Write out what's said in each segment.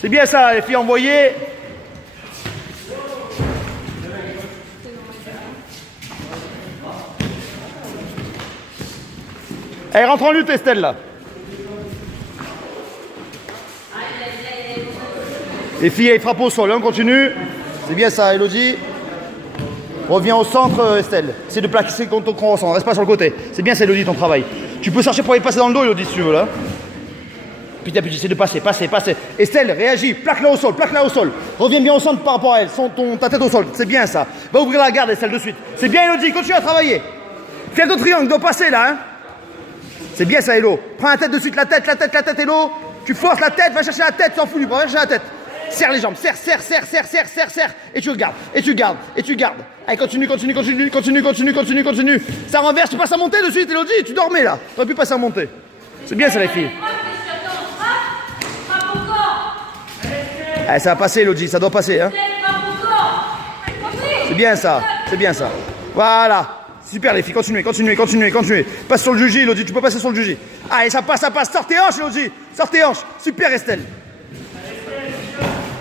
C'est bien ça, les filles, envoyées. Elle rentre en lutte, Estelle, là. Les filles, elles frappent au sol, on continue. C'est bien ça, Elodie. Reviens au centre, Estelle. C'est de placer ton croissant, reste pas sur le côté. C'est bien ça, Elodie, ton travail. Tu peux chercher pour aller passer dans le dos, Elodie, si tu veux, là. Petit à petit, c'est de passer. Estelle, réagis, plaque-la au sol. Reviens bien au centre par rapport à elle, ta tête au sol, c'est bien ça. Va ouvrir la garde, Estelle, de suite. C'est bien, Elodie, continue à travailler. Fais deux triangles, doit passer, là, hein. C'est bien ça, Elo. Prends la tête de suite, la tête, Elo. Tu forces la tête, va chercher la tête, t'en fous du bras, va chercher la tête. Serre les jambes, serre. Et tu gardes. Allez, continue. Ça renverse, tu passes à monter de suite, Elodie, tu dormais là. T'aurais pu passer à monter. C'est bien ça, les filles. Allez, ça va passer, Elodie, ça doit passer, hein. C'est bien ça. Voilà. Super les filles, continuez. Passe sur le juji, Elodie, tu peux passer sur le juji. Allez, ça passe. Sors tes hanches, Elodie. Super, Estelle.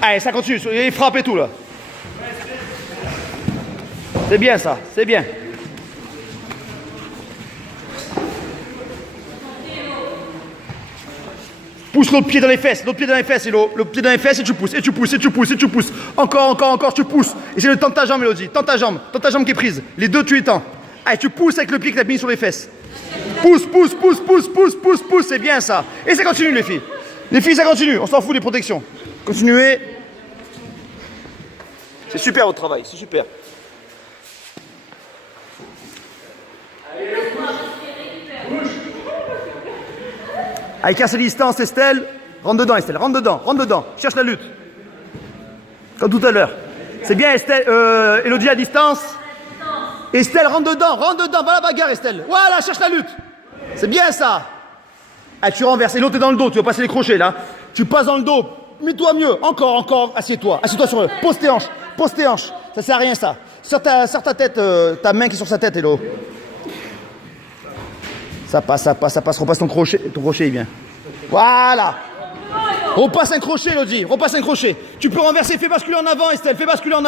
Allez, ça continue, il frappe et tout, là. C'est bien ça, c'est bien. Pousse l'autre pied dans les fesses, Elo. Le pied dans les fesses et tu pousses. Encore, tu pousses. Et j'ai le temps de ta jambe, Elodie. Tends ta jambe qui est prise. Les deux, tu les tends. Allez, tu pousses avec le pied que tu as mis sur les fesses. Pousse, c'est bien ça. Et ça continue, les filles. Ça continue, on s'en fout des protections. Continuez. C'est super votre travail, c'est super. Allez, casse les distances, Estelle. Rentre dedans, Estelle, rentre dedans. Cherche la lutte. Comme tout à l'heure. C'est bien, Estelle. Elodie à distance. Estelle, rentre dedans, va la bagarre, Estelle. Voilà, cherche la lutte. C'est bien ça. Ah, tu renverses, et l'autre est dans le dos, tu vas passer les crochets là. Tu passes dans le dos, mets-toi mieux, encore, assieds-toi sur eux. Pose tes hanches, ça sert à rien ça. Sors ta tête, ta main qui est sur sa tête, Elo. Ça passe, repasse ton crochet, il vient. Voilà. Repasse un crochet, Elodie, Tu peux renverser, fais basculer en avant, Estelle, fais-la basculer en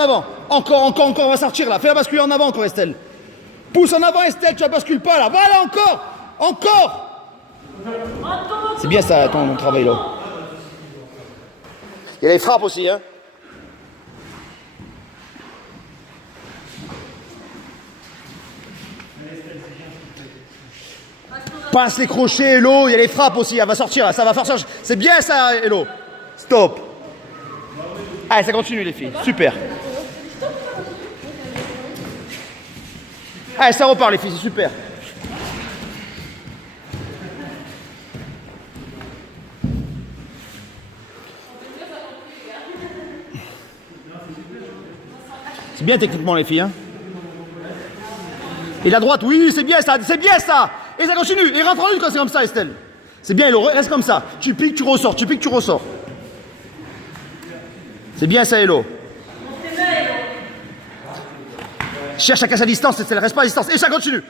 avant. Encore, on va sortir là, fais-la basculer en avant encore, Estelle. Pousse en avant, Estelle, tu la bascules pas là, voilà, encore. C'est bien ça, ton travail là. Il y a les frappes aussi, hein. Passe les crochets, Elo, il y a les frappes aussi, elle va sortir là, ça va faire ça. C'est bien ça, Elo. Stop. Allez, ça continue les filles, super. Allez, ça repart les filles, c'est super. C'est bien techniquement les filles, hein. Et la droite, oui, c'est bien ça. Et ça continue, et rentre en lutte quand c'est comme ça, Estelle. C'est bien, Elo, reste comme ça. Tu piques, tu ressors. C'est bien ça, Elo. Cherche à casser à distance, Estelle, reste pas à distance. Et ça continue.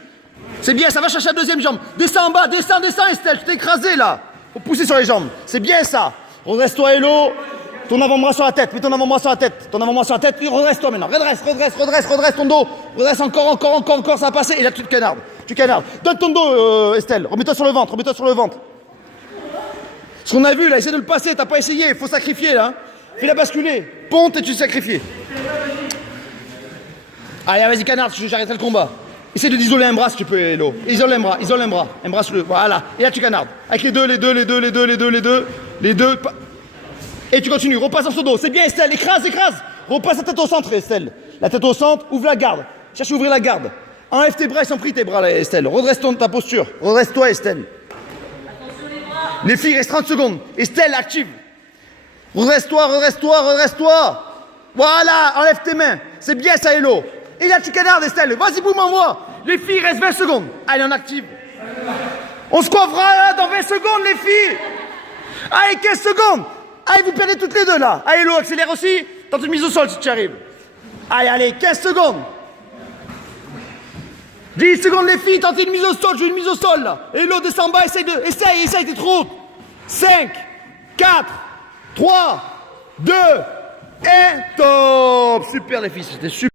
C'est bien, ça va chercher la deuxième jambe. Descends en bas, descends, Estelle, tu t'es écrasé là. Faut pousser sur les jambes. C'est bien ça. Redresse-toi, Elo. Ton avant-bras sur la tête, mets ton avant-bras sur la tête. Et redresse-toi maintenant. Redresse ton dos. Redresse encore, ça va passer. Et là, tu canardes. Donne ton dos, Estelle. Remets-toi sur le ventre. Ce qu'on a vu là, essaie de le passer, t'as pas essayé. Il faut sacrifier là. Fais-la basculer. Ponte et tu sacrifies. Allez, vas-y, canarde, j'arrêterai le combat. Essaie d'isoler un bras si tu peux, Elo. Isole un bras. Un bras sur le. Voilà. Et là, tu canardes. Avec les deux. Et tu continues, repasse sur son dos. C'est bien, Estelle, écrase. Repasse la tête au centre, Estelle. La tête au centre, ouvre la garde. Cherche à ouvrir la garde. Enlève tes bras, ils sont pris tes bras là, Estelle. Redresse ta posture. Redresse-toi, Estelle. Attention les bras. Les filles, reste 30 secondes. Estelle, active. Redresse-toi. Voilà, enlève tes mains. C'est bien ça, Elo. Et là, tu canardes, Estelle. Vas-y, boum, envoie. Les filles, reste 20 secondes. Allez, on active. On se coiffera là dans 20 secondes, les filles. Allez, 15 secondes. Allez, vous perdez toutes les deux là. Allez, Elo, accélère aussi. Tente une mise au sol si tu arrives. Allez, 15 secondes. 10 secondes, les filles, tentez une mise au sol. Je veux une mise au sol là. Elo, descends en bas, essaye, t'es trop haute. 5, 4, 3, 2, 1, top. Super les filles, c'était super.